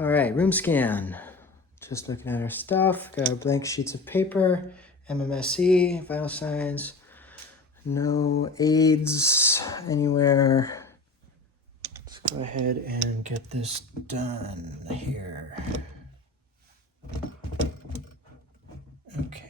All right, room scan. Just looking at our stuff. Got our blank sheets of paper, MMSE, vital signs. No aids anywhere. Let's go ahead and get this done here. Okay.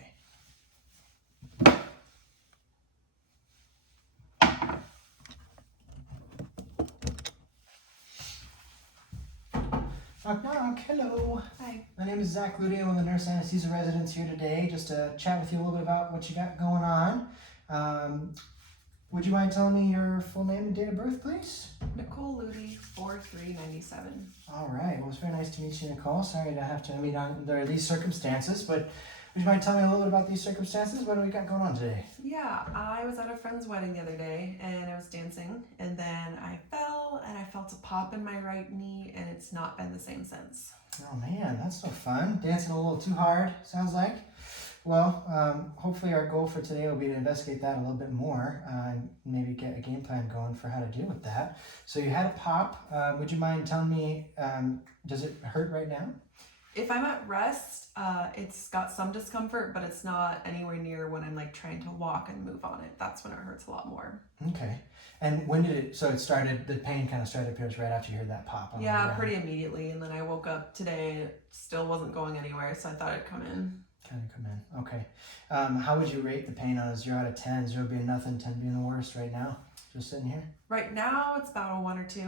Knock, knock. Hello. Hi. My name is Zach LutyZ. I'm one of the nurse anesthesia residents here today, just to chat with you a little bit about what you got going on. Would you mind telling me your full name and date of birth, please? Nicole LutyZ, 4397. All right. Well, it's very nice to meet you, Nicole. Sorry to have to meet under these circumstances, but would you mind telling me a little bit about these circumstances? What do we got going on today? Yeah, I was at a friend's wedding the other day and I was dancing and then I fell and I felt a pop in my right knee and it's not been the same since. Oh man, that's no fun. Dancing a little too hard, sounds like. Well, hopefully our goal for today will be to investigate that a little bit more and maybe get a game plan going for how to deal with that. So you had a pop. Would you mind telling me, does it hurt right now? If I'm at rest, it's got some discomfort, but it's not anywhere near when I'm like trying to walk and move on it. That's when it hurts a lot more. Okay. And when did it, so it started, the pain kind of started to appear right after you heard that pop? Yeah, pretty immediately. And then I woke up today and it still wasn't going anywhere, so I thought it'd come in. Kind of come in. Okay. How would you rate the pain on a 0 out of 10? 0 being nothing, 10 being the worst right now? Just sitting here? Right now, it's about a 1 or 2.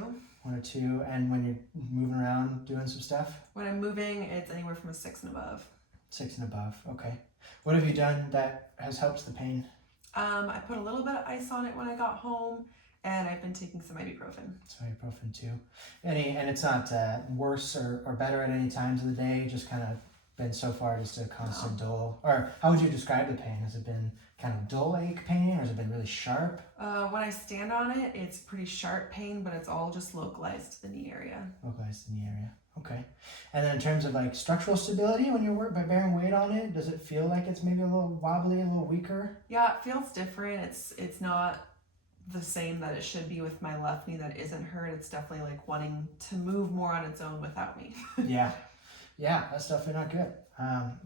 1 or 2. And when you're moving around doing some stuff? When I'm moving, it's anywhere from a 6 and above. 6 and above. Okay. What have you done that has helped the pain? I put a little bit of ice on it when I got home, and I've been taking some ibuprofen. Some ibuprofen too. And it's not worse or better at any times of the day, just kind of been so far just a constant dull? Or how would you describe the pain? Has it been kind of dull ache pain, or has it been really sharp? When I stand on it, it's pretty sharp pain, but it's all just localized to the knee area. Localized in the area. Okay. And then in terms of like structural stability, when you're by bearing weight on it, does it feel like it's maybe a little wobbly, a little weaker? Yeah, it feels different. It's not the same that it should be with my left knee that isn't hurt. It's definitely like wanting to move more on its own without me. Yeah, that's definitely not good.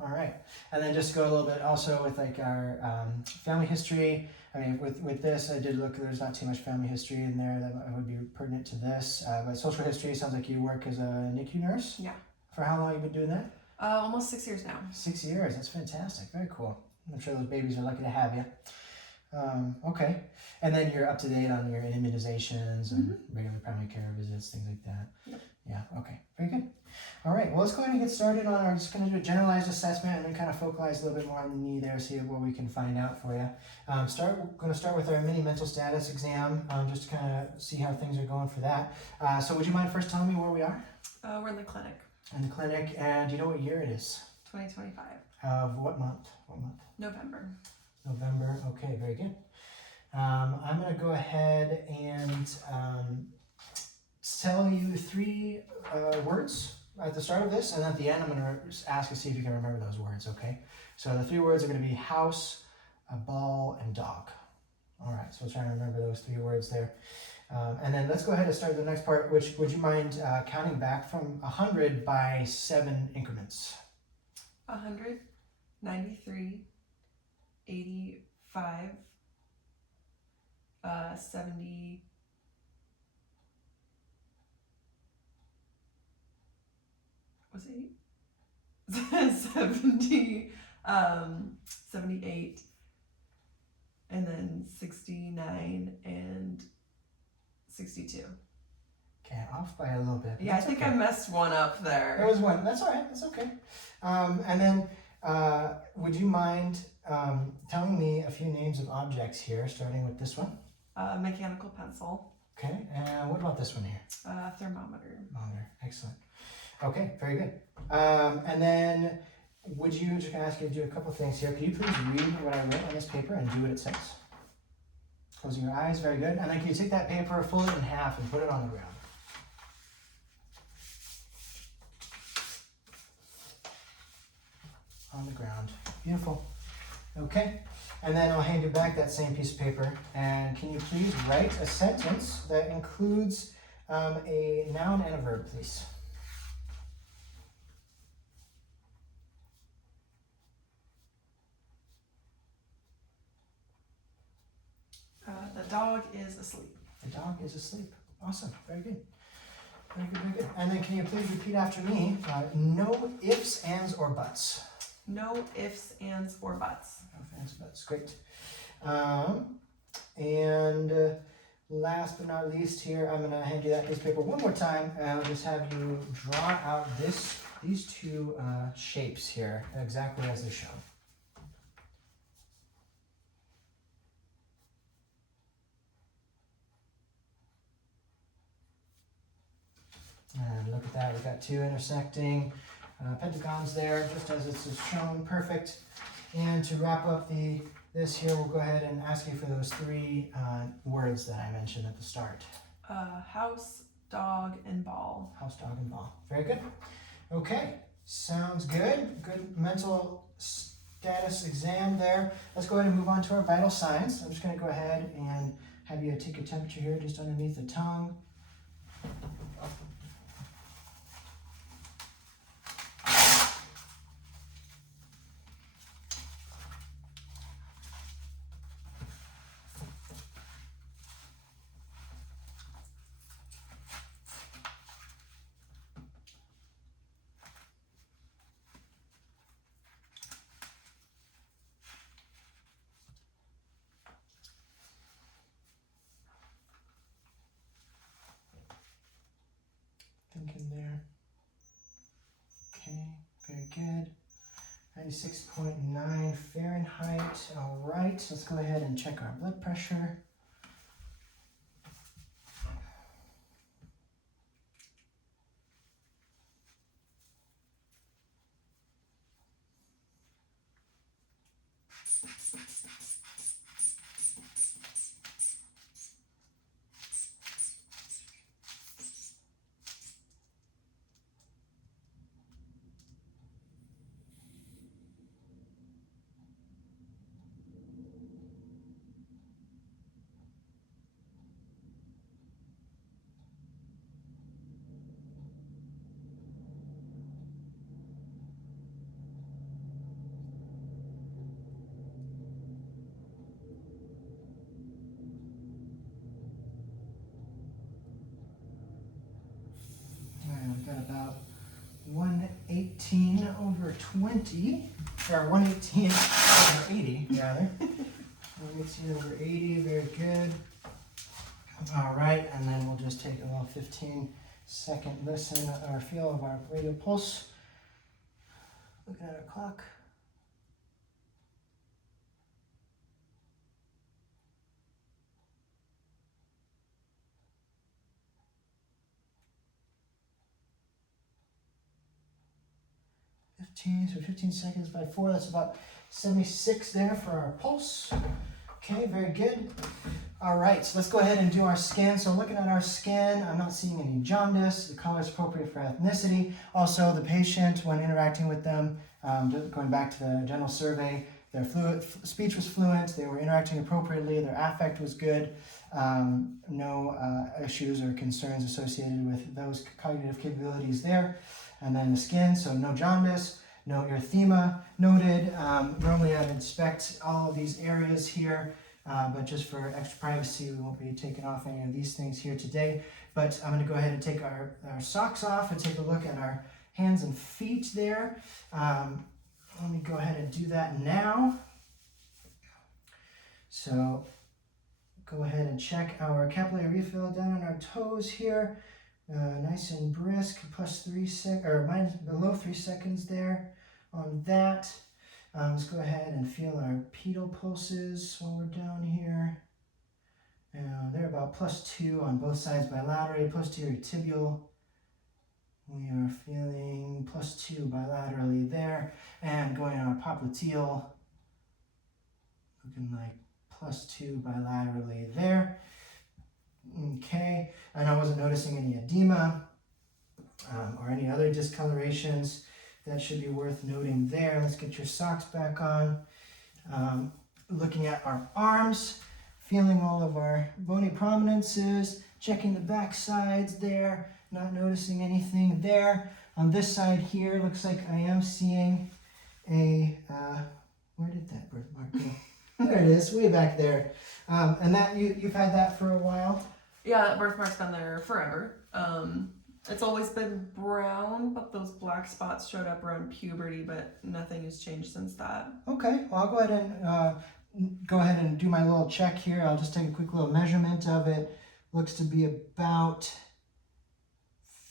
All right. And then just go a little bit also with like our family history. I mean, with this, I did look, there's not too much family history in there that would be pertinent to this. But social history, sounds like you work as a NICU nurse? Yeah. For how long have you been doing that? Almost 6 years now. 6 years, that's fantastic. Very cool. I'm sure those babies are lucky to have you. Okay. And then you're up to date on your immunizations and regular primary care visits, things like that. Yep. Yeah, okay. Very good. All right, well, let's go ahead and get started on our, just going to do a generalized assessment and then kind of focalize a little bit more on the knee there, see what we can find out for you. We're going to start with our mini mental status exam, just to kind of see how things are going for that. So would you mind first telling me where we are? We're in the clinic. In the clinic, and do you know what year it is? 2025. Of what month? What month? November. November, okay, very good. I'm going to go ahead and tell you 3 words at the start of this, and at the end I'm going to ask you to see if you can remember those words, okay? So the 3 words are going to be house, a ball, and dog. All right, so we'll try and remember those 3 words there. And then let's go ahead and start the next part, which would you mind counting back from 100 by 7 increments? 100, 93, 85, 70, was it 70, 78, and then 69 and 62. Okay, off by a little bit. Yeah, I think okay. I messed one up there. There was one. That's all right. That's okay. And then would you mind telling me a few names of objects here, starting with this one? Mechanical pencil. Okay, and what about this one here? Thermometer. Thermometer, excellent. Okay, very good. And then would you, just gonna ask you to do a couple things here. Could you please read what I wrote on this paper and do what it says? Closing your eyes, very good. And then can you take that paper, fold it in half, and put it on the ground? On the ground. Beautiful. Okay. And then I'll hand you back that same piece of paper. And can you please write a sentence that includes a noun and a verb, please? dog is asleep. The dog is asleep. Awesome. Very good. Very good, very good. And then can you please repeat after me? No ifs, ands, or buts. No ifs, ands, or buts. No ifs, ands, or buts. Great. And last but not least here, I'm going to hand you that piece of paper one more time, and I'll just have you draw out these two shapes here exactly as they're shown. And look at that, we've got two intersecting pentagons there, just as it's shown, perfect. And to wrap up this here, we'll go ahead and ask you for those three words that I mentioned at the start. House, dog, and ball. House, dog, and ball. Very good. Okay, sounds good. Good mental status exam there. Let's go ahead and move on to our vital signs. I'm just going to go ahead and have you take a temperature here just underneath the tongue. Thinking there. Okay, very good. 96.9 Fahrenheit. All right, let's go ahead and check our blood pressure. We've got about 118 over 20, or 118 over 80, rather. 118 over 80, very good. All right, and then we'll just take a little 15-second listen or feel of our radial pulse. Looking at our clock. So 15 seconds by 4, that's about 76 there for our pulse. Okay, very good. All right, so let's go ahead and do our scan. So looking at our scan, I'm not seeing any jaundice. The color is appropriate for ethnicity. Also, the patient, when interacting with them, going back to the general survey, their speech was fluent, they were interacting appropriately, their affect was good, no issues or concerns associated with those cognitive capabilities there. And then the skin, so no jaundice, no erythema noted. Normally I'd inspect all of these areas here, but just for extra privacy, we won't be taking off any of these things here today. But I'm going to go ahead and take our socks off and take a look at our hands and feet there. Let me go ahead and do that now. So go ahead and check our capillary refill down on our toes here. Nice and brisk, below 3 seconds there on that. Let's go ahead and feel our pedal pulses while we're down here. They're about +2 on both sides bilaterally, posterior tibial. We are feeling +2 bilaterally there. And going on our popliteal, looking like +2 bilaterally there. Okay, and I wasn't noticing any edema or any other discolorations. That should be worth noting there. Let's get your socks back on. Looking at our arms, feeling all of our bony prominences, checking the back sides there, not noticing anything there. On this side here, looks like I am seeing a, where did that birthmark go? There it is, way back there. And that you've had that for a while? Yeah, that birthmark's been there forever. It's always been brown, but those black spots showed up around puberty, but nothing has changed since that. Okay, well I'll go ahead and do my little check here. I'll just take a quick little measurement of it. Looks to be about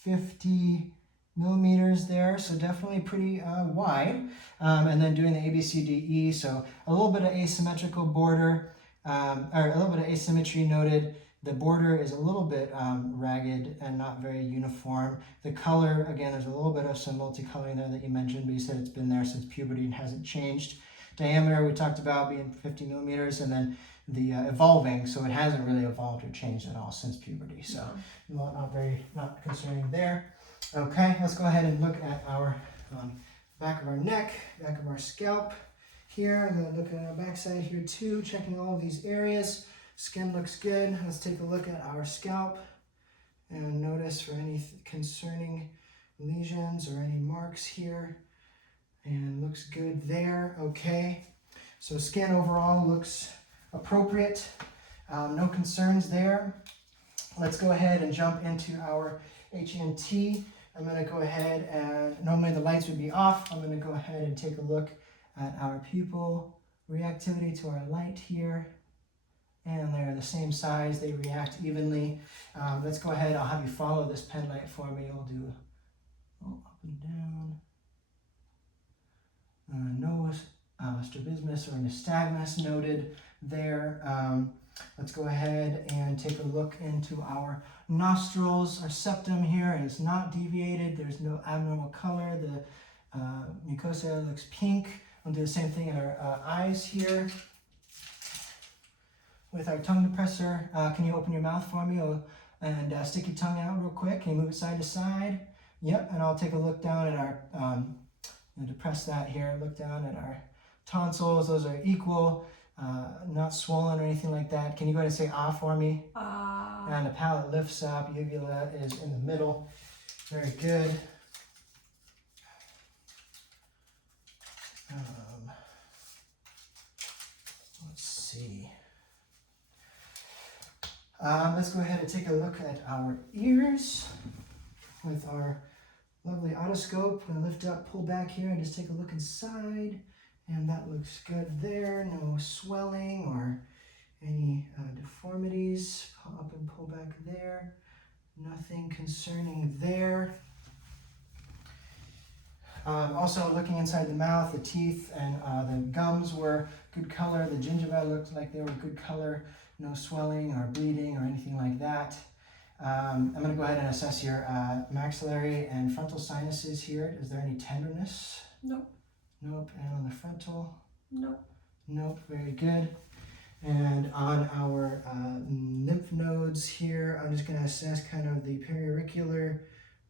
50 millimeters there, so definitely pretty wide. And then doing the ABCDE, so a little bit of asymmetrical border, or a little bit of asymmetry noted. The border is a little bit ragged and not very uniform. The color, again, there's a little bit of some multicoloring there that you mentioned, but you said it's been there since puberty and hasn't changed. Diameter we talked about being 50 millimeters, and then the evolving, so it hasn't really evolved or changed at all since puberty. So not concerning there. Okay, let's go ahead and look at our back of our neck, back of our scalp here. I'm going to look at our backside here too, checking all of these areas. Skin looks good. Let's take a look at our scalp and notice for any concerning lesions or any marks here. And looks good there. Okay, so skin overall looks appropriate. No concerns there. Let's go ahead and jump into our HNT. I'm going to go ahead and, normally the lights would be off. I'm going to go ahead and take a look at our pupil reactivity to our light here. And they're the same size, they react evenly. Let's go ahead, I'll have you follow this pen light for me. We'll do up and down. No strabismus or nystagmus noted there. Let's go ahead and take a look into our nostrils. Our septum here is not deviated. There's no abnormal color. The mucosa looks pink. We'll do the same thing in our eyes here. With our tongue depressor, can you open your mouth for me and stick your tongue out real quick? Can you move it side to side? Yep, and I'll take a look down at our, depress that here, look down at our tonsils. Those are equal, not swollen or anything like that. Can you go ahead and say ah for me? Ah. And the palate lifts up, uvula is in the middle. Very good. Let's see. Let's go ahead and take a look at our ears with our lovely otoscope. I'm going to lift up, pull back here, and just take a look inside. And that looks good there. No swelling or any deformities. Pull up and pull back there. Nothing concerning there. Also looking inside the mouth, the teeth and the gums were good color. The gingiva looked like they were good color. No swelling or bleeding or anything like that. I'm going to go ahead and assess your maxillary and frontal sinuses here. Is there any tenderness? Nope. Nope. And on the frontal? Nope. Nope. Very good. And on our lymph nodes here, I'm just going to assess kind of the periauricular,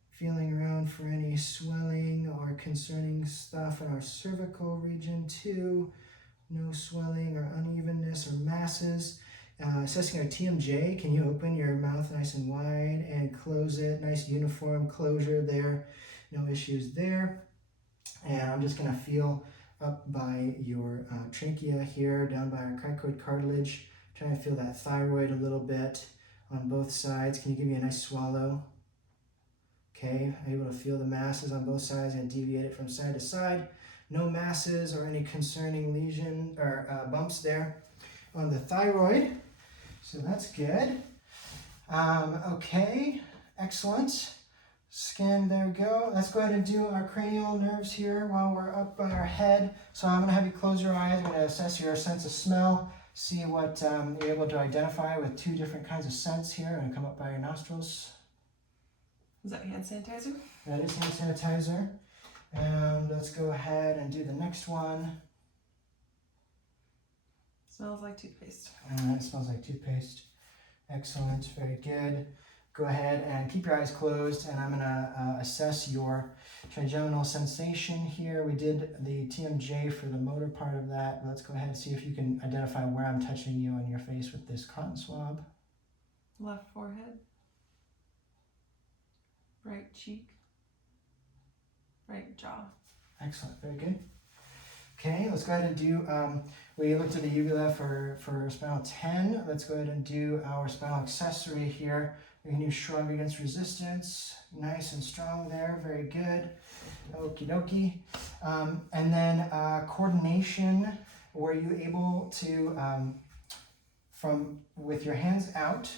feeling around for any swelling or concerning stuff in our cervical region too. No swelling or unevenness or masses. Assessing our TMJ, can you open your mouth nice and wide and close it? Nice uniform closure there. No issues there. And I'm just going to feel up by your trachea here, down by our cricoid cartilage. Trying to feel that thyroid a little bit on both sides. Can you give me a nice swallow? Okay, able to feel the masses on both sides and deviate it from side to side. No masses or any concerning lesion or bumps there on the thyroid. So that's good. Okay, excellent. Skin, there we go. Let's go ahead and do our cranial nerves here while we're up by our head. So I'm gonna have you close your eyes. I'm gonna assess your sense of smell, see what you're able to identify with two different kinds of scents here. I'm gonna come up by your nostrils. Is that hand sanitizer? That is hand sanitizer. And let's go ahead and do the next one. Smells like toothpaste. It smells like toothpaste. Excellent, very good. Go ahead and keep your eyes closed, and I'm gonna assess your trigeminal sensation here. We did the TMJ for the motor part of that. Let's go ahead and see if you can identify where I'm touching you on your face with this cotton swab. Left forehead. Right cheek. Right jaw. Excellent, very good. Okay, let's go ahead and do, we looked at the uvula for spinal 10. Let's go ahead and do our spinal accessory here. We can do shrug against resistance. Nice and strong there, very good. Okie dokie. And then coordination. Were you able to, with your hands out,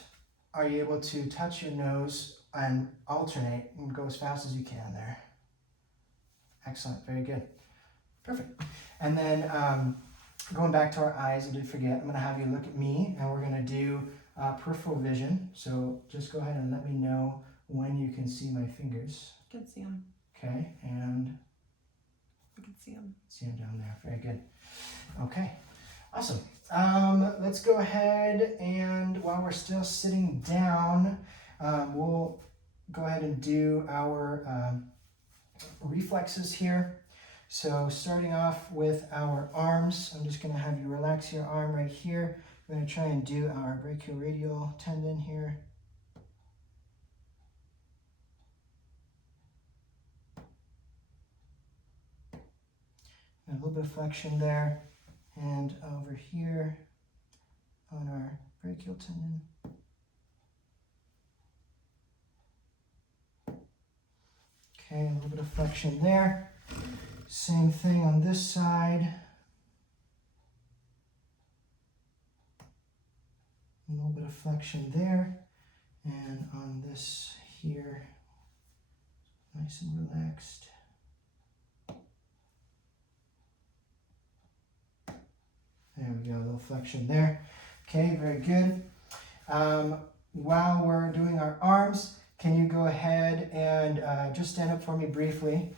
are you able to touch your nose and alternate and go as fast as you can there? Excellent, very good. Perfect. And then going back to our eyes, I did forget, I'm going to have you look at me and we're going to do peripheral vision. So just go ahead and let me know when you can see my fingers. I can see them. Okay, and I can see them. see them down there. Very good. Okay, awesome. Let's go ahead and while we're still sitting down, we'll go ahead and do our reflexes here. So starting off with our arms, I'm just going to have you relax your arm right here. We're going to try and do our brachioradial tendon here. A little bit of flexion there, and over here on our brachial tendon. Okay, a little bit of flexion there. Same thing on this side. A little bit of flexion there, and on this here, nice and relaxed. There we go, a little flexion there. Okay, very good. While we're doing our arms, can you go ahead and just stand up for me briefly?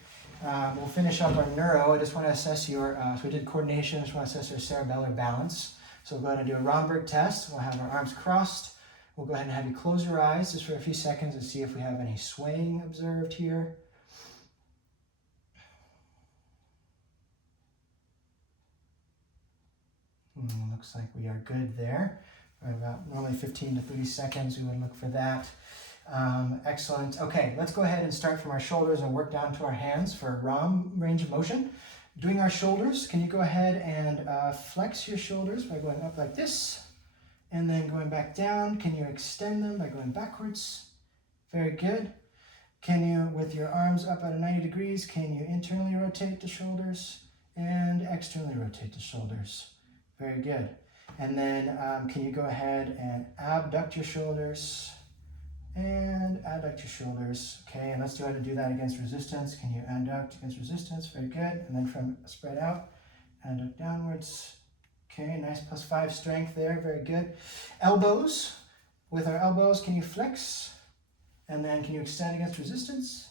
We'll finish up our neuro. I just want to assess your, so we did coordination, I just want to assess your cerebellar balance. So we'll go ahead and do a Romberg test. We'll have our arms crossed. We'll go ahead and have you close your eyes just for a few seconds and see if we have any swaying observed here. Looks like we are good there. About normally 15 to 30 seconds, we would look for that. Excellent. Okay, let's go ahead and start from our shoulders and work down to our hands for ROM, range of motion. Doing our shoulders, can you go ahead and flex your shoulders by going up like this and then going back down? Can you extend them by going backwards? Very good. Can you, with your arms up at a 90 degrees, can you internally rotate the shoulders and externally rotate the shoulders? Very good. And then can you go ahead and abduct your shoulders and adduct your shoulders? Okay, and let's go ahead and do that against resistance. Can you adduct against resistance? Very good. And then from spread out, adduct downwards. Okay, nice +5 strength there. Very good. Elbows. With our elbows, can you flex? And then can you extend against resistance?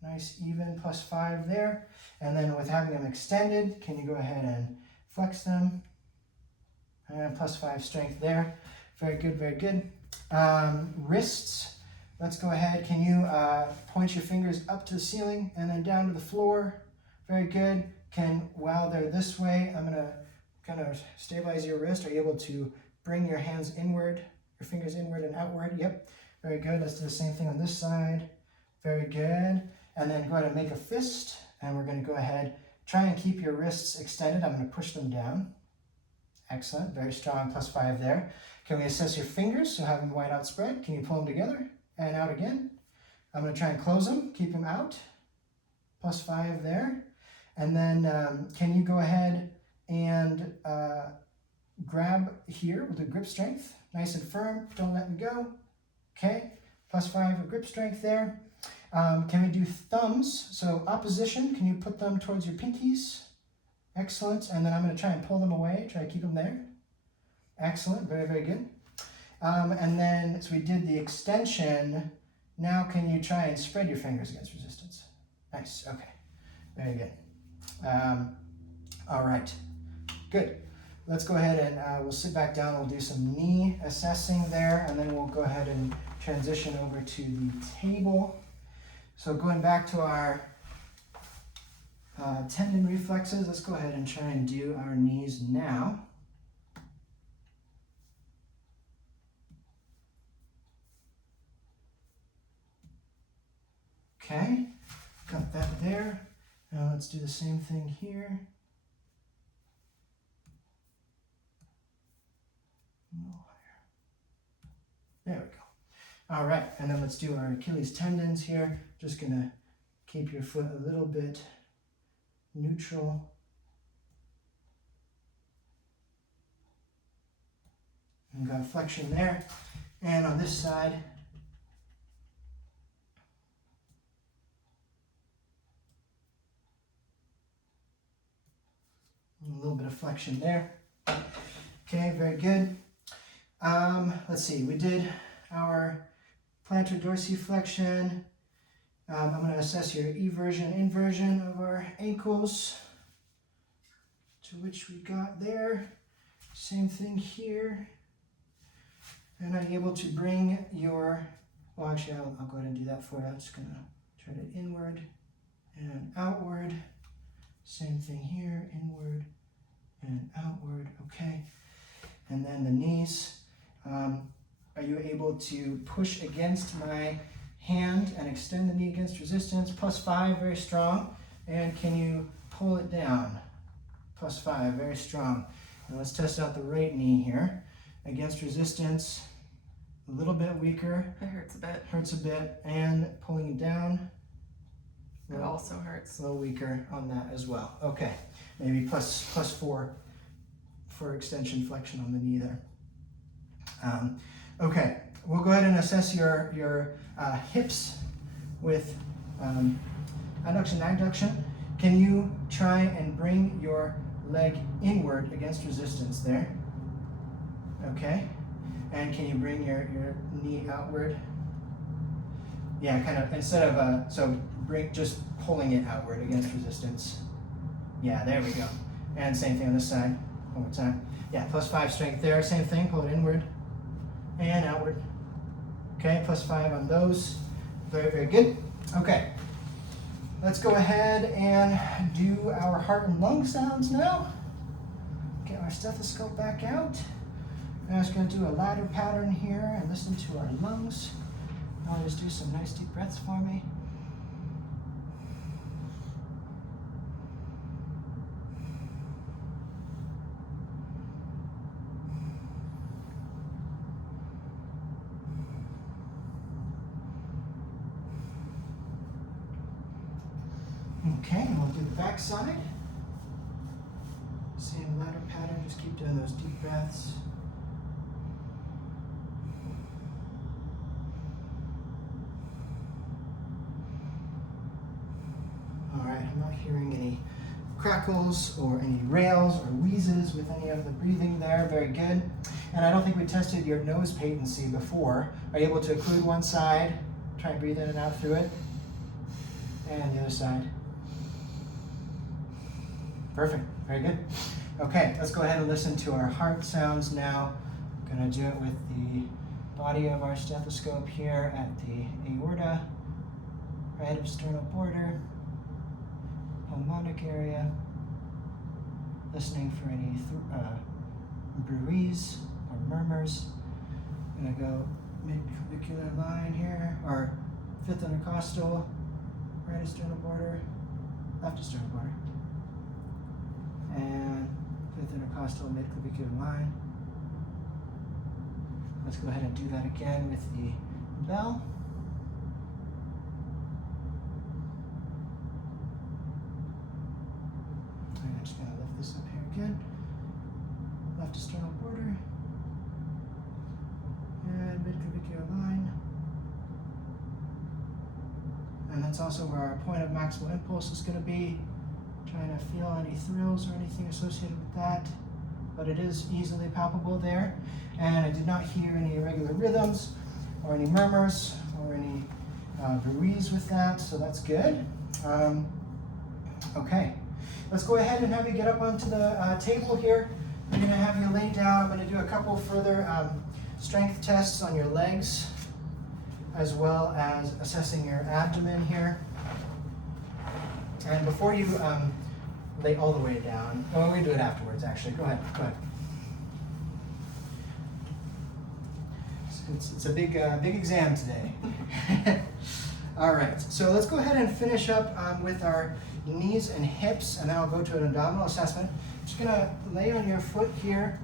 Nice even +5 there. And then with having them extended, can you go ahead and flex them? And +5 strength there. Very good, very good. Wrists. Let's go ahead. Can you point your fingers up to the ceiling and then down to the floor? Very good. While they're this way, I'm going to kind of stabilize your wrist. Are you able to bring your hands inward, your fingers inward and outward? Yep. Very good. Let's do the same thing on this side. Very good. And then go ahead and make a fist. And we're going to go ahead, try and keep your wrists extended. I'm going to push them down. Excellent. Very strong +5 there. Can we assess your fingers? So have them wide outspread. Can you pull them together and out again? I'm going to try and close them. Keep them out. +5 there. And then can you go ahead and grab here with the grip strength. Nice and firm. Don't let me go. Okay. +5 of grip strength there. Can we do thumbs? So opposition. Can you put them towards your pinkies? Excellent. And then I'm going to try and pull them away. Try to keep them there. Excellent. Very, very good. And then, so we did the extension. Now can you try and spread your fingers against resistance? Nice. Okay. Very good. All right. Good. Let's go ahead and we'll sit back down. We'll do some knee assessing there, and then we'll go ahead and transition over to the table. So going back to our tendon reflexes, let's go ahead and try and do our knees now. Okay, got that there. Now let's do the same thing here. There we go. All right, and then let's do our Achilles tendons here. Just gonna keep your foot a little bit neutral. And got a flexion there. And on this side, a little bit of flexion there. Okay, very good. Let's see, we did our plantar dorsiflexion. I'm going to assess your eversion, inversion of our ankles, to which we got there. Same thing here. And are you able to bring your, well actually I'll go ahead and do that for you. I'm just going to turn it inward and outward. Same thing here, inward and outward, okay. And then the knees. Are you able to push against my hand and extend the knee against resistance? +5, very strong. And can you pull it down? +5, very strong. And let's test out the right knee here. Against resistance, a little bit weaker. It hurts a bit. Hurts a bit. And pulling it down. It also hurts. A little weaker on that as well. Okay, maybe +4 for extension flexion on the knee there. Okay, we'll go ahead and assess your hips with adduction and adduction. Can you try and bring your leg inward against resistance there? Okay, and can you bring your knee outward? Yeah, kind of, instead of, so just pulling it outward against resistance. Yeah, there we go. And same thing on this side, one more time. Yeah, +5 strength there, same thing, pull it inward and outward. Okay, +5 on those. Very, very good. Okay, let's go ahead and do our heart and lung sounds now. Get our stethoscope back out. I'm just going to do a ladder pattern here and listen to our lungs. I'll just do some nice deep breaths for me. Okay, and we'll do the back side. Same ladder pattern, just keep doing those deep breaths. All right, I'm not hearing any crackles or any rails or wheezes with any of the breathing there. Very good. And I don't think we tested your nose patency before. Are you able to occlude one side? Try and breathe in and out through it. And the other side. Perfect, very good. Okay, let's go ahead and listen to our heart sounds now. I'm gonna do it with the body of our stethoscope here at the aorta, right external border, pulmonic area, listening for any bruits or murmurs. I'm gonna go mid-clavicular line here, or fifth intercostal, right external border, left external border. And fifth intercostal mid-clavicular line. Let's go ahead and do that again with the bell. And I'm just going to lift this up here again. Left external border. And mid-clavicular line. And that's also where our point of maximal impulse is going to be. Trying to feel any thrills or anything associated with that, but it is easily palpable there. And I did not hear any irregular rhythms or any murmurs or any bruits with that, so that's good. Okay, let's go ahead and have you get up onto the table here. I'm going to have you lay down. I'm going to do a couple further strength tests on your legs, as well as assessing your abdomen here. And before you lay all the way down, well, we can do it afterwards, actually. Go ahead. It's a big exam today. All right, so let's go ahead and finish up with our knees and hips, and then I'll go to an abdominal assessment. I'm just gonna lay on your foot here,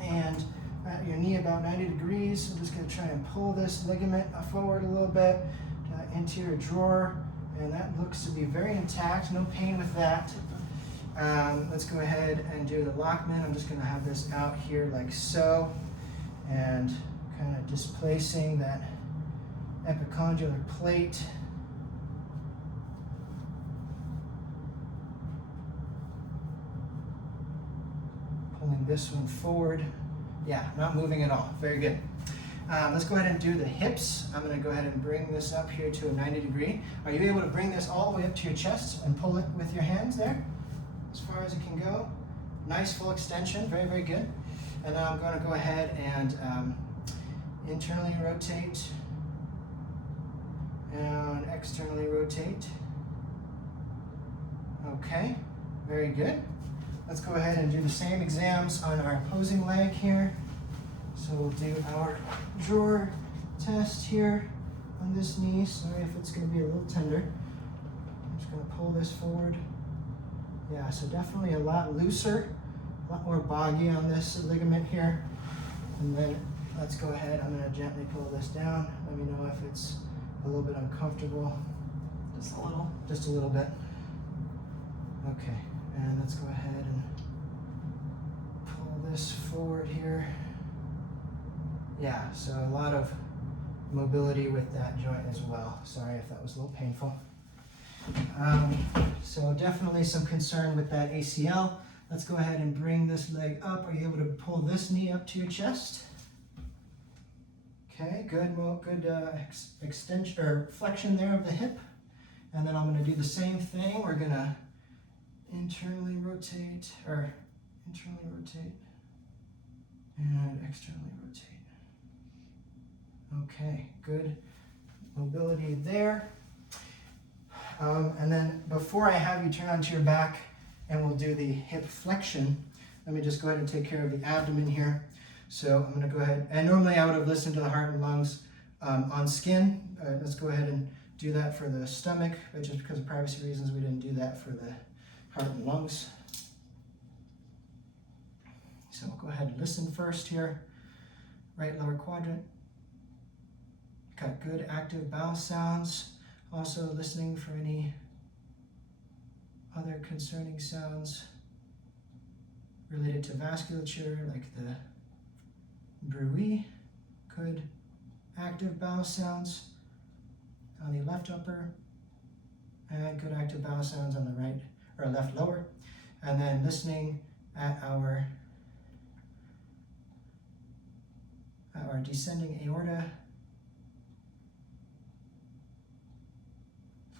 and at your knee about 90 degrees. I'm just going to try and pull this ligament forward a little bit into your drawer, and that looks to be very intact, no pain with that. Let's go ahead and do the Lockman. I'm just going to have this out here like so, and kind of displacing that epicondylar plate. Pulling this one forward. Yeah, not moving at all. Very good. Let's go ahead and do the hips. I'm going to go ahead and bring this up here to a 90 degree. Are you able to bring this all the way up to your chest and pull it with your hands there? As far as it can go. Nice full extension. Very, very good. And now I'm going to go ahead and internally rotate and externally rotate. Okay, very good. Let's go ahead and do the same exams on our opposing leg here. So we'll do our drawer test here on this knee. Sorry if it's going to be a little tender. I'm just going to pull this forward. Yeah, so definitely a lot looser, a lot more boggy on this ligament here. And then let's go ahead. I'm going to gently pull this down. Let me know if it's a little bit uncomfortable. Just a little. Just a little bit. Okay, and let's go ahead and pull this forward here. Yeah, so a lot of mobility with that joint as well. Sorry if that was a little painful. So definitely some concern with that ACL. Let's go ahead and bring this leg up. Are you able to pull this knee up to your chest? Okay, good, extension or flexion there of the hip. And then I'm going to do the same thing. We're going to internally rotate and externally rotate. Okay, good mobility there. And then before I have you turn onto your back and we'll do the hip flexion, let me just go ahead and take care of the abdomen here. So I'm going to go ahead, and normally I would have listened to the heart and lungs on skin. Let's go ahead and do that for the stomach, but just because of privacy reasons, we didn't do that for the heart and lungs. So we'll go ahead and listen first here. Right lower quadrant. Got good active bowel sounds. Also listening for any other concerning sounds related to vasculature, like the bruit. Good active bowel sounds on the left upper, and good active bowel sounds on the right or left lower. And then listening at our descending aorta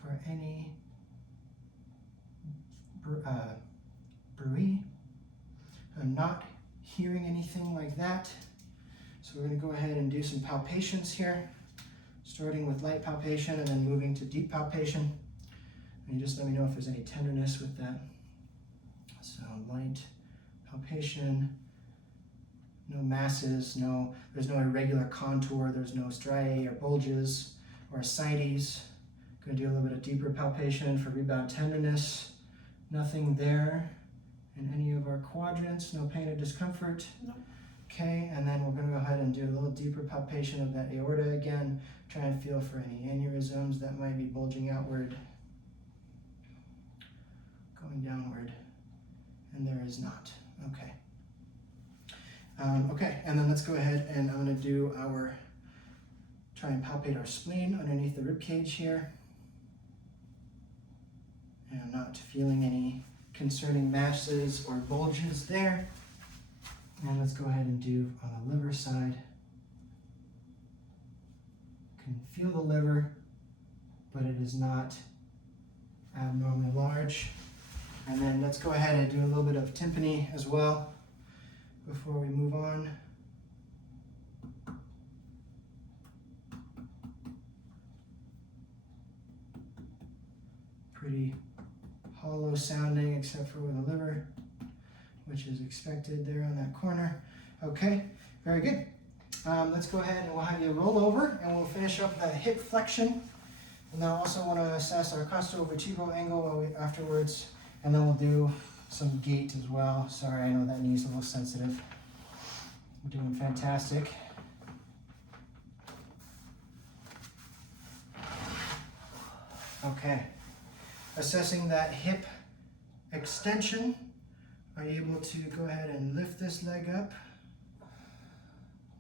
for any bruit. I'm not hearing anything like that. So we're going to go ahead and do some palpations here, starting with light palpation and then moving to deep palpation. And you just let me know if there's any tenderness with that. So light palpation, no masses, there's no irregular contour, there's no striae or bulges or ascites. Going to do a little bit of deeper palpation for rebound tenderness. Nothing there in any of our quadrants, no pain or discomfort. Nope. Okay, and then we're going to go ahead and do a little deeper palpation of that aorta again. Try and feel for any aneurysms that might be bulging outward, going downward, and there is not. Okay. Okay, and then let's go ahead and I'm going to try and palpate our spleen underneath the rib cage here. And I'm not feeling any concerning masses or bulges there. And let's go ahead and do on the liver side. Can feel the liver, but it is not abnormally large. And then let's go ahead and do a little bit of tympany as well before we move on. Pretty hollow sounding except for with the liver, which is expected there on that corner. Okay, very good. Let's go ahead and we'll have you roll over and we'll finish up that hip flexion. And then I also want to assess our costovertebral angle afterwards. And then we'll do some gait as well. Sorry, I know that knee's a little sensitive. You're doing fantastic. Okay. Assessing that hip extension. Are you able to go ahead and lift this leg up?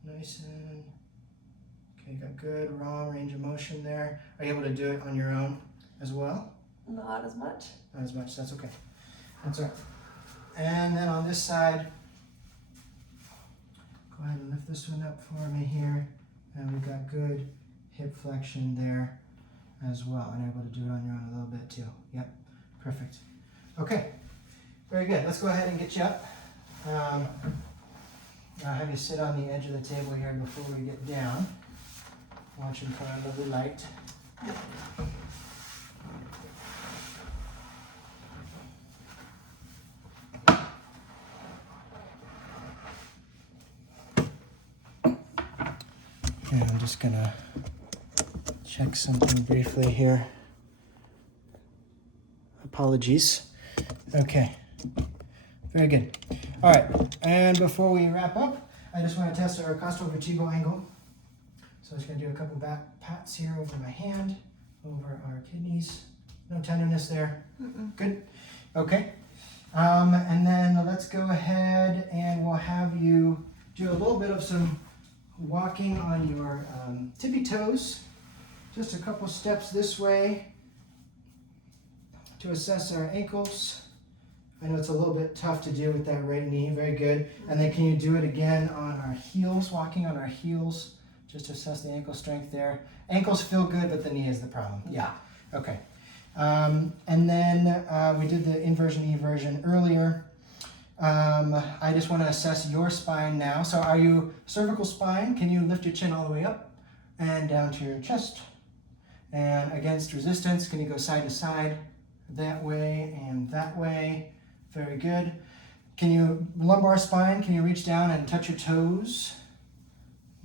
Nice and, okay, got good raw range of motion there. Are you able to do it on your own as well? Not as much. Not as much, that's okay. That's all right. And then on this side, go ahead and lift this one up for me here. And we've got good hip flexion there as well. And able to do it on your own a little bit too. Yep, perfect. Okay, very good. Let's go ahead and get you up. I'll have you sit on the edge of the table here before we get down. Watching for a lovely light. And I'm just gonna check something briefly here. Apologies. Okay, very good. All right, and before we wrap up, I just want to test our costovertebral angle. So I'm just gonna do a couple back pats here over my hand, over our kidneys. No tenderness there. Good. Okay. And then let's go ahead and we'll have you do a little bit of some walking on your tippy toes. Just a couple steps this way to assess our ankles. I know it's a little bit tough to do with that right knee. Very good. And then can you do it again on our heels, walking on our heels, just to assess the ankle strength there. Ankles feel good, but the knee is the problem. Yeah. Okay. And then we did the inversion eversion earlier. I just want to assess your spine now. So are you cervical spine? Can you lift your chin all the way up and down to your chest? And against resistance, can you go side to side, that way and that way? Very good. Can you, lumbar spine, can you reach down and touch your toes?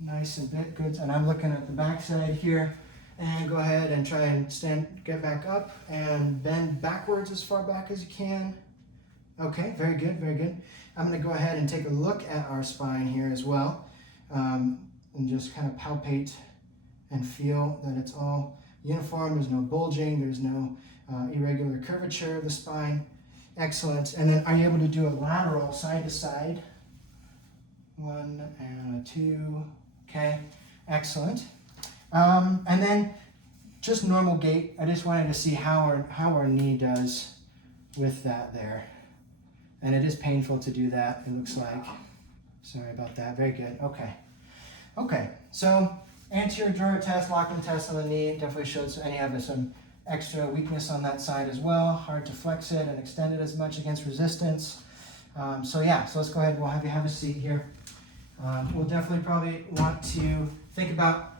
Nice and bit good. And I'm looking at the back side here. And go ahead and try and stand, get back up and bend backwards as far back as you can. Okay, very good, very good. I'm going to go ahead and take a look at our spine here as well, and just kind of palpate and feel that it's all uniform. There's no bulging, there's no irregular curvature of the spine. Excellent. And then are you able to do a lateral side to side? 1 and a 2. Okay, excellent. And then just normal gait. I just wanted to see how our knee does with that there. And it is painful to do that, it looks like. Sorry about that. Very good. Okay. Okay. So anterior drawer test, locking test on the knee definitely shows any have some extra weakness on that side as well. Hard to flex it and extend it as much against resistance. So let's go ahead. We'll have you have a seat here. We'll definitely probably want to think about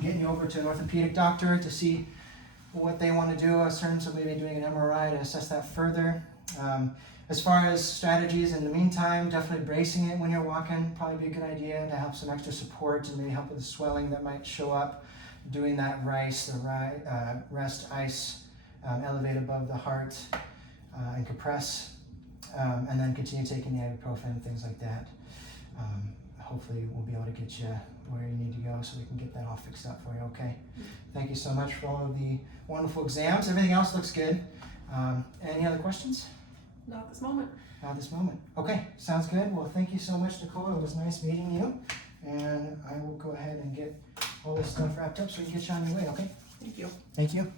getting you over to an orthopedic doctor to see what they want to do in terms of maybe doing an MRI to assess that further. As far as strategies in the meantime, definitely bracing it when you're walking, probably be a good idea to have some extra support and maybe help with the swelling that might show up. Doing that rest ice, elevate above the heart and compress, and then continue taking the ibuprofen, things like that. Hopefully we'll be able to get you where you need to go so we can get that all fixed up for you, okay? Thank you so much for all of the wonderful exams. Everything else looks good. Any other questions? Not at this moment. Not at this moment. Okay, sounds good. Well, thank you so much, Nicole. It was nice meeting you. And I will go ahead and get all this stuff wrapped up so we can get you on your way, okay? Thank you. Thank you.